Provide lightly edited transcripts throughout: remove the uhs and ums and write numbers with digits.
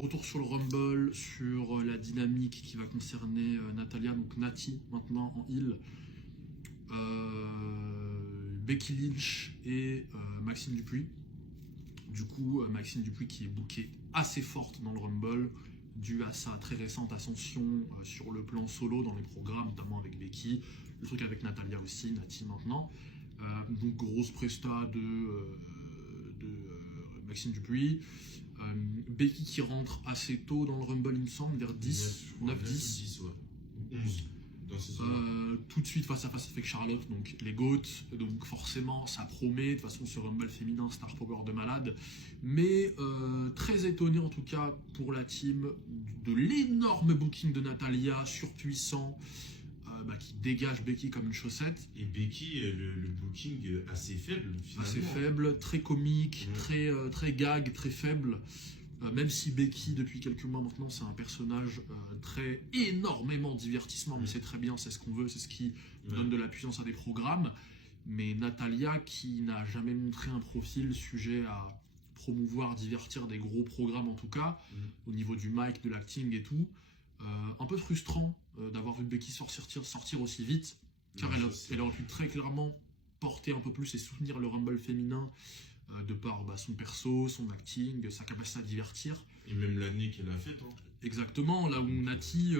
Retour sur le Rumble, sur la dynamique qui va concerner Natalya, donc Nati maintenant en heel, Becky Lynch et Maxine Dupuis. Du coup, Maxine Dupuis qui est bookée assez forte dans le Rumble, dû à sa très récente ascension sur le plan solo dans les programmes, notamment avec Becky, le truc avec Natalya aussi, Nati maintenant. Donc grosse presta de Maxine Dupuis. Becky qui rentre assez tôt dans le Rumble, il me semble, vers 10, 9-10. Ouais. 11 dans ces tout de suite face à face avec Charlotte, donc les GOAT, donc forcément ça promet. De toute façon, ce Rumble féminin, star power de malade. Mais très étonné en tout cas pour la team de l'énorme booking de Natalya, surpuissant, qui dégage Becky comme une chaussette. Et Becky, le booking assez faible finalement. Assez faible, très comique, très gag, très faible. Même si Becky, depuis quelques mois maintenant, c'est un personnage très énormément divertissement, mais c'est très bien, c'est ce qu'on veut, c'est ce qui donne de la puissance à des programmes. Mais Natalya, qui n'a jamais montré un profil sujet à promouvoir, divertir des gros programmes en tout cas, au niveau du mic, de l'acting et tout, un peu frustrant d'avoir vu Becky sortir aussi vite, car elle aurait pu très clairement porter un peu plus et soutenir le Rumble féminin de par son perso, son acting, sa capacité à divertir. Et même l'année qu'elle a faite. Hein. Exactement, là où Nati,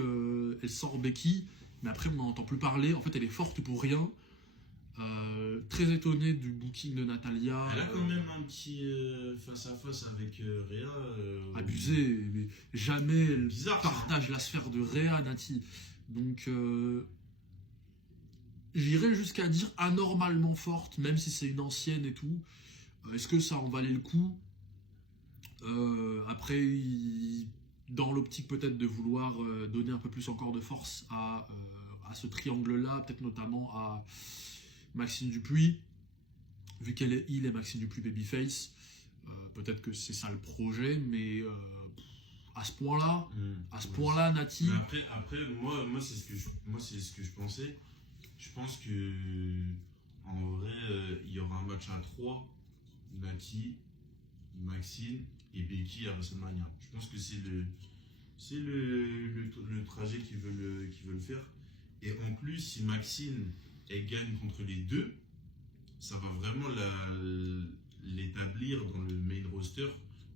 elle sort Becky, mais après on n'en entend plus parler, en fait elle est forte pour rien. Très étonné du booking de Natalya. Elle a quand même un petit face-à-face avec Rhea. Abusé, mais jamais elle partage la sphère de Rhea, Nati. Donc j'irais jusqu'à dire anormalement forte, même si c'est une ancienne et tout. Est-ce que ça en valait le coup? Après, dans l'optique peut-être de vouloir donner un peu plus encore de force à ce triangle-là, peut-être notamment à Maxine Dupuis, vu qu'elle est heel et Maxine Dupuis babyface, peut-être que c'est ça le projet, mais à ce point-là, Nati. Après, moi c'est ce que je pensais. Je pense que en vrai, il y aura un match à 3. Nati, Maxine et Becky à WrestleMania. Je pense que c'est le trajet qu'ils veulent faire. Et en plus, si Maxine elle gagne contre les deux, ça va vraiment l'établir dans le main roster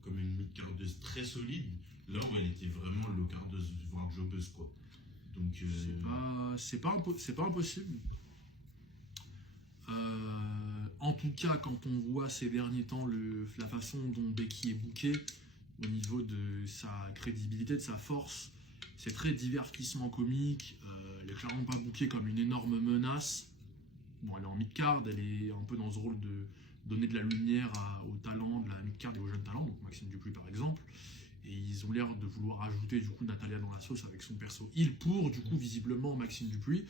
comme une mid-cardeuse très solide, là où elle était vraiment low-cardeuse, voire jobbeuse quoi. Donc c'est pas impossible. En tout cas, quand on voit ces derniers temps la façon dont Becky est bookée, au niveau de sa crédibilité, de sa force, c'est très divertissement comique. Elle est clairement pas bookée comme une énorme menace. Bon, elle est en mid-card, elle est un peu dans ce rôle de donner de la lumière aux talents de la mid-card et aux jeunes talents, donc Maxine Dupuis par exemple. Et ils ont l'air de vouloir ajouter du coup Natalya dans la sauce avec son perso heel pour du coup visiblement Maxine Dupuis.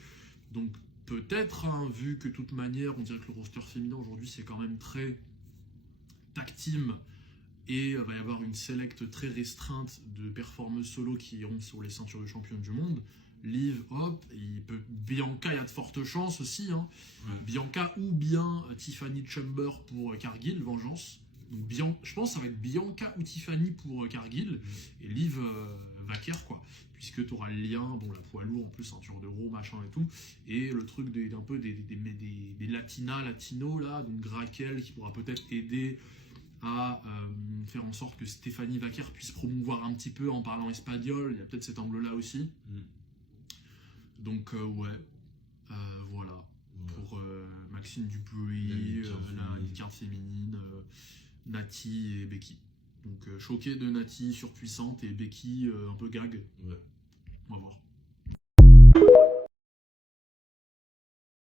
Donc peut-être, vu que de toute manière, on dirait que le roster féminin aujourd'hui c'est quand même très tag team et il va y avoir une select très restreinte de performeuses solo qui iront sur les ceintures de championne du monde. Liv, hop, Bianca, il y a de fortes chances aussi. Bianca ou bien Tiffany Chamber pour Cargill, Vengeance. Donc je pense que ça va être Bianca ou Tiffany pour Cargill et Liv vainqueur quoi, puisque tu auras le lien, la poids lourd en plus, ceinture de Raw, machin et tout, et le truc des latinos là, donc Raquel qui pourra peut-être aider à faire en sorte que Stéphanie Vaquer puisse promouvoir un petit peu en parlant espagnol, il y a peut-être cet angle là aussi. Donc voilà. Pour Maxine Dupuis, la carte féminine, Nati et Becky. Donc choqué de Nati surpuissante et Becky un peu gag. On va voir.